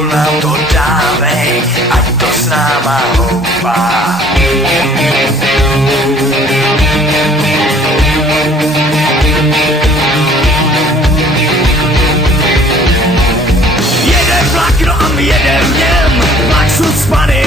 titul nám to dávej, ať to s náma houpá. Jede vlak, no a my jedem v něm, vlak jsou spany